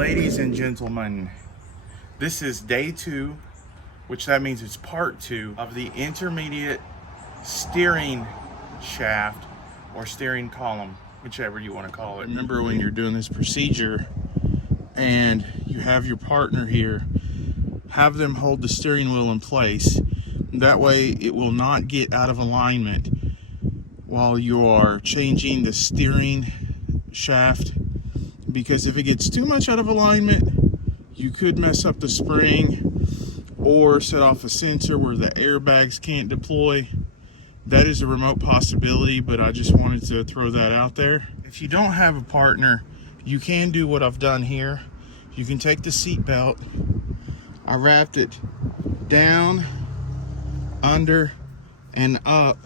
Ladies and gentlemen, this is day 2, which that means it's part 2 of the intermediate steering shaft or steering column, whichever you want to call it. Remember when you're doing this procedure and you have your partner here, have them hold the steering wheel in place. That way it will not get out of alignment while you are changing the steering shaft, because if it gets too much out of alignment, you could mess up the spring or set off a sensor where the airbags can't deploy. That is a remote possibility, but I just wanted to throw that out there. If you don't have a partner, you can do what I've done here. You can take the seat belt. I wrapped it down, under, and up,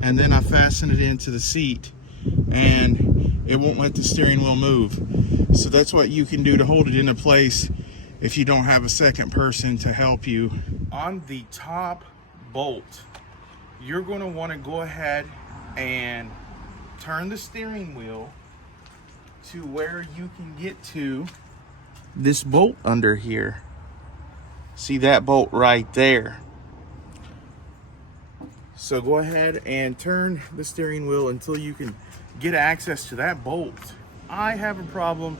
and then I fastened it into the seat, and it won't let the steering wheel move. So that's what you can do to hold it into place if you don't have a second person to help you. On the top bolt, you're going to want to go ahead and turn the steering wheel to where you can get to this bolt under here. See that bolt right there? So go ahead and turn the steering wheel until you can get access to that bolt. I have a problem,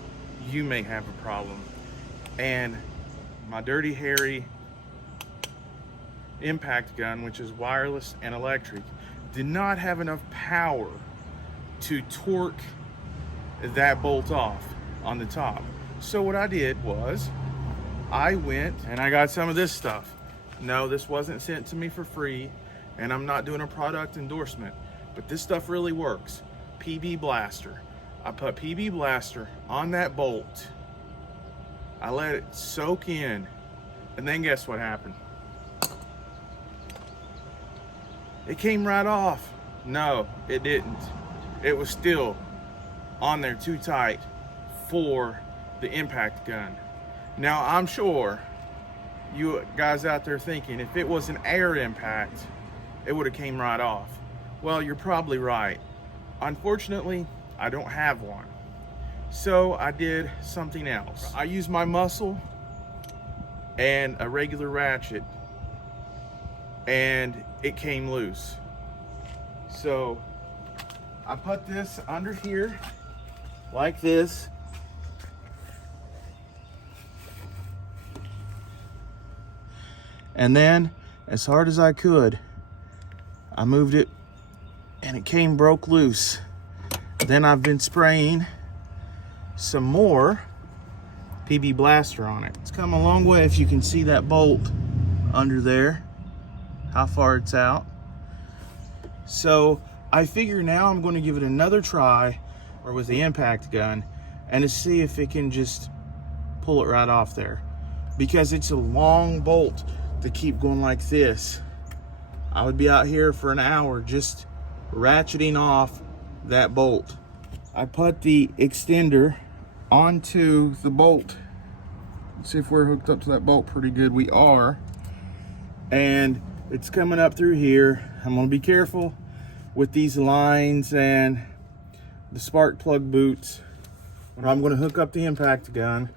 you may have a problem, and my dirty hairy impact gun, which is wireless and electric, did not have enough power to torque that bolt off on the top. So what I did was I went and I got some of this stuff. No, this wasn't sent to me for free, and I'm not doing a product endorsement, but this stuff really works. PB Blaster. I put PB Blaster on that bolt. I let it soak in, and then guess what happened? It came right off. No, it didn't. It was still on there too tight for the impact gun. Now, I'm sure you guys out there thinking if it was an air impact, it would have came right off. Well, you're probably right. Unfortunately, I don't have one. So I did something else. I used my muscle and a regular ratchet, and it came loose. So I put this under here like this. And then, as hard as I could, I moved it and it broke loose. Then I've been spraying some more PB Blaster on it. It's come a long way. If you can see that bolt under there, how far it's out. So I figure now I'm going to give it another try, or with the impact gun, and to see if it can just pull it right off there, because it's a long bolt to keep going like this. I would be out here for an hour just ratcheting off that bolt. I put the extender onto the bolt. Let's see if we're hooked up to that bolt pretty good. We are. And it's coming up through here. I'm going to be careful with these lines and the spark plug boots. But I'm going to hook up the impact gun.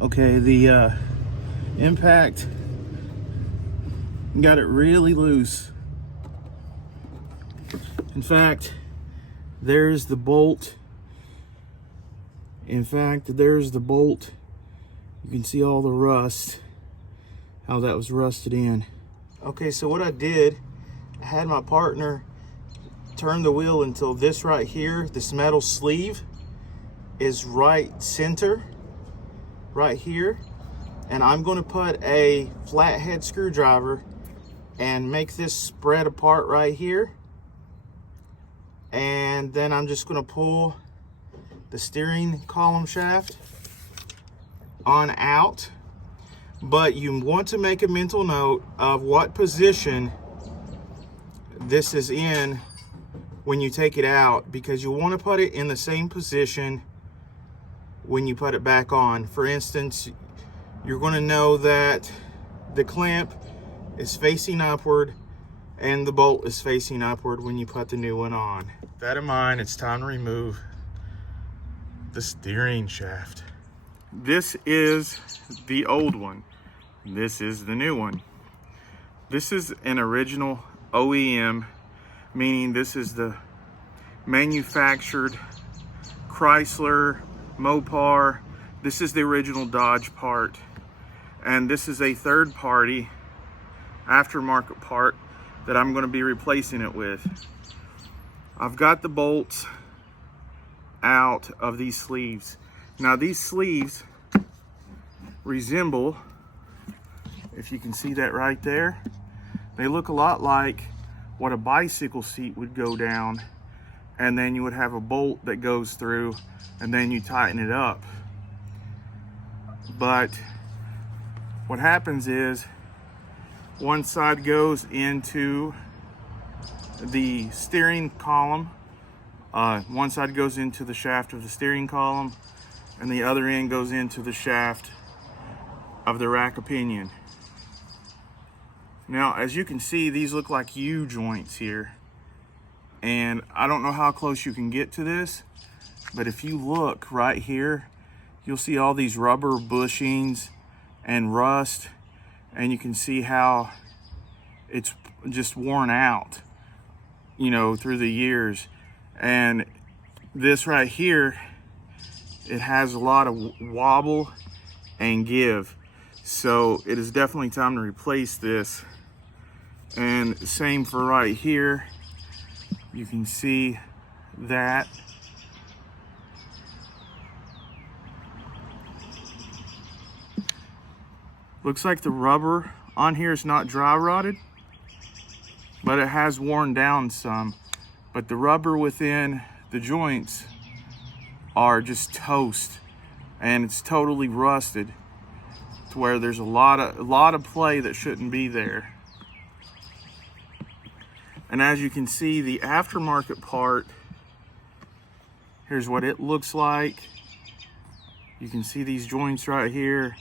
Okay, the impact got it really loose. In fact, there's the bolt. You can see all the rust, how that was rusted in. Okay, so what I did, I had my partner turn the wheel until this right here, this metal sleeve, is right center. Right here, and I'm going to put a flathead screwdriver and make this spread apart right here, and then I'm just going to pull the steering column shaft on out. But you want to make a mental note of what position this is in when you take it out, because you want to put it in the same position when you put it back on. For instance, you're going to know that the clamp is facing upward and the bolt is facing upward when you put the new one on. With that in mind, it's time to remove the steering shaft. This is the old one. This is the new one. This is an original OEM, meaning this is the manufactured Chrysler, Mopar. This is the original Dodge part. And this is a third party aftermarket part that I'm going to be replacing it with. I've got the bolts out of these sleeves. Now these sleeves resemble, if you can see that right there, they look a lot like what a bicycle seat would go down, and then you would have a bolt that goes through and then you tighten it up. But what happens is one side goes into the steering column, one side goes into the shaft of the steering column, and the other end goes into the shaft of the rack of pinion. Now, as you can see, these look like U joints here, and I don't know how close you can get to this, but if you look right here, you'll see all these rubber bushings and rust, and you can see how it's just worn out, you know, through the years. And this right here, it has a lot of wobble and give, so it is definitely time to replace this. And same for right here, you can see that. Looks like the rubber on here is not dry rotted, but it has worn down some. But the rubber within the joints are just toast, and it's totally rusted to where there's a lot of play that shouldn't be there. And as you can see, the aftermarket part, here's what it looks like. You can see these joints right here.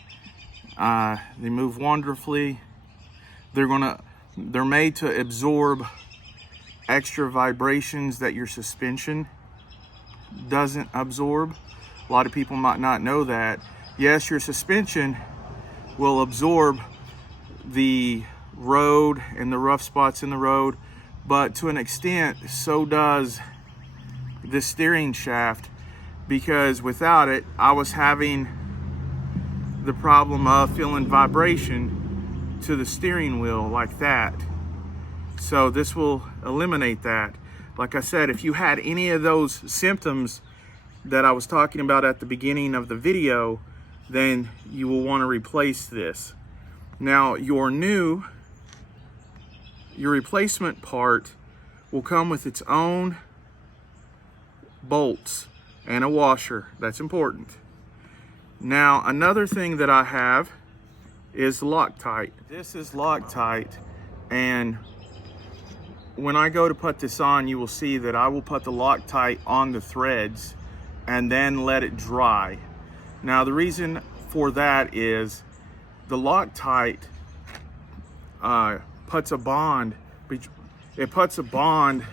They move wonderfully. They're made to absorb extra vibrations that your suspension doesn't absorb. A lot of people might not know that. Yes, your suspension will absorb the road and the rough spots in the road, but to an extent, so does the steering shaft, because without it, I was having the problem of feeling vibration to the steering wheel like that. So this will eliminate that. Like I said, if you had any of those symptoms that I was talking about at the beginning of the video, then you will want to replace this. Now, your replacement part will come with its own bolts and a washer. That's important. Now, another thing that I have is Loctite. This is Loctite, and when I go to put this on, you will see that I will put the Loctite on the threads and then let it dry. Now, the reason for that is the Loctite puts a bond. It puts a bond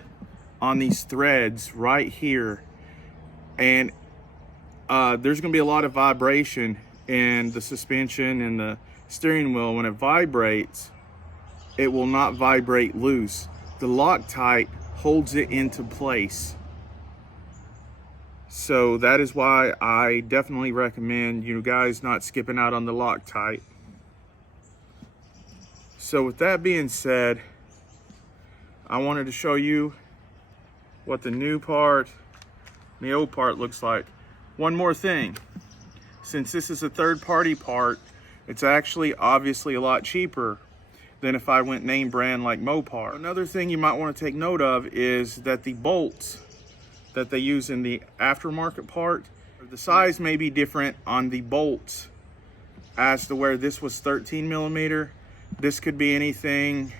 on these threads right here, and there's going to be a lot of vibration in the suspension and the steering wheel. When it vibrates, it will not vibrate loose. The Loctite holds it into place. So that is why I definitely recommend you guys not skipping out on the Loctite. So with that being said, I wanted to show you what the new part and the old part looks like. One more thing, since this is a third-party part, it's actually obviously a lot cheaper than if I went name brand like Mopar. Another thing you might want to take note of is that the bolts that they use in the aftermarket part, the size may be different on the bolts as to where this was 13 millimeter. This could be anything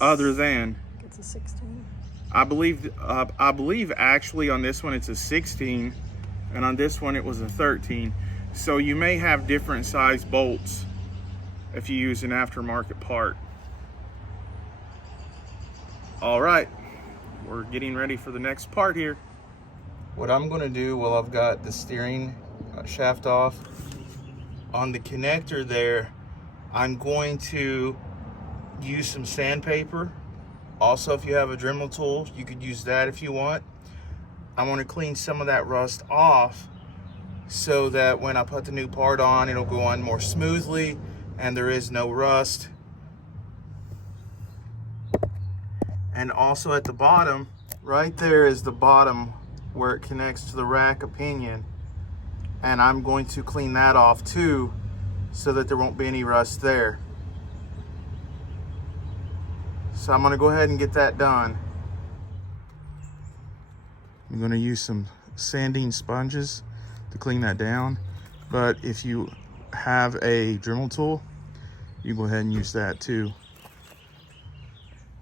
other than. It's a 16. I believe actually on this one it's a 16, and on this one it was a 13. So you may have different size bolts if you use an aftermarket part. All right, we're getting ready for the next part here. What I'm gonna do, well, I've got the steering shaft off. On the connector there, I'm going to use some sandpaper. Also, if you have a Dremel tool, you could use that if you want. I want to clean some of that rust off so that when I put the new part on, it'll go on more smoothly and there is no rust. And also at the bottom, right there is the bottom where it connects to the rack of pinion. And I'm going to clean that off too so that there won't be any rust there. So I'm gonna go ahead and get that done. I'm gonna use some sanding sponges to clean that down. But if you have a Dremel tool, you go ahead and use that too.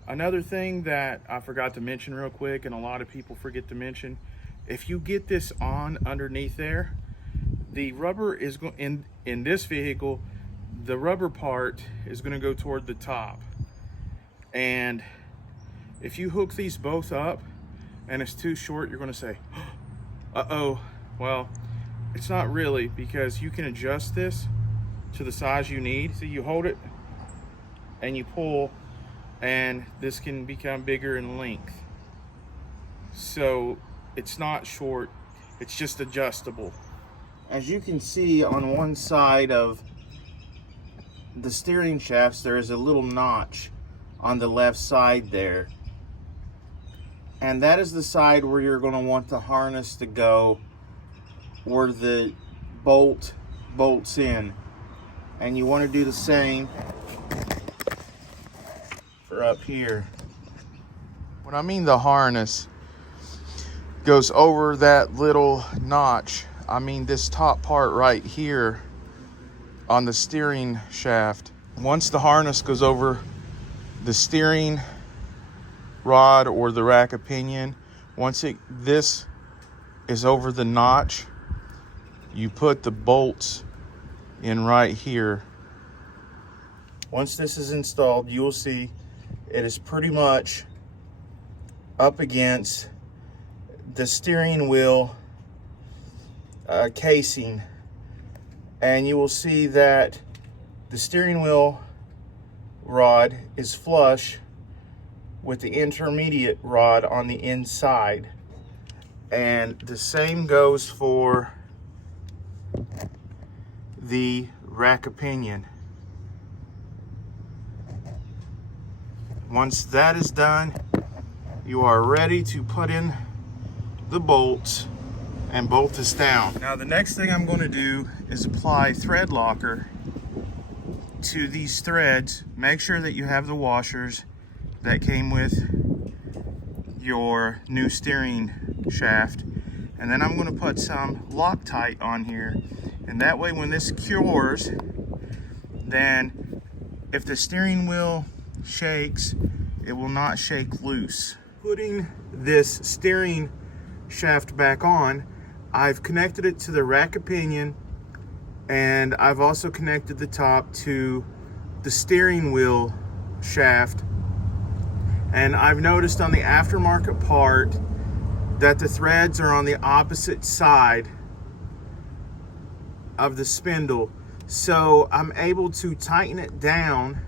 Another thing that I forgot to mention real quick, and a lot of people forget to mention, if you get this on underneath there, the rubber is going in this vehicle, the rubber part is going to go toward the top. And if you hook these both up and it's too short, you're going to say, uh-oh. Well, it's not really, because you can adjust this to the size you need. So you hold it and you pull, and this can become bigger in length. So it's not short, it's just adjustable. As you can see, on one side of the steering shafts, there is a little notch on the left side there. And that is the side where you're going to want the harness to go, where the bolt bolts in. And you want to do the same for up here. When I mean the harness goes over that little notch, I mean this top part right here on the steering shaft. Once the harness goes over the steering rod or the rack of pinion, once this is over the notch, you put the bolts in right here. Once this is installed, you will see it is pretty much up against the steering wheel casing, and you will see that the steering wheel rod is flush with the intermediate rod on the inside, and the same goes for the rack of pinion. Once that is done, you are ready to put in the bolts and bolt this down. Now the next thing I'm going to do is apply thread locker to these threads. Make sure that you have the washers that came with your new steering shaft, and then I'm going to put some Loctite on here, and that way when this cures, then if the steering wheel shakes, it will not shake loose. Putting this steering shaft back on, I've connected it to the rack of pinion, and I've also connected the top to the steering wheel shaft. And I've noticed on the aftermarket part that the threads are on the opposite side of the spindle. So I'm able to tighten it down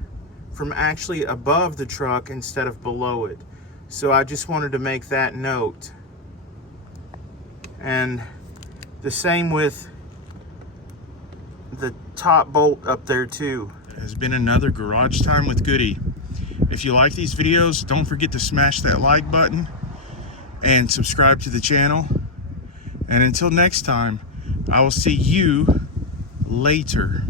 from actually above the truck instead of below it. So I just wanted to make that note. And the same with the top bolt up there too. It has been another Garage Time with Goody. If you like these videos, don't forget to smash that like button and subscribe to the channel. And until next time, I will see you later.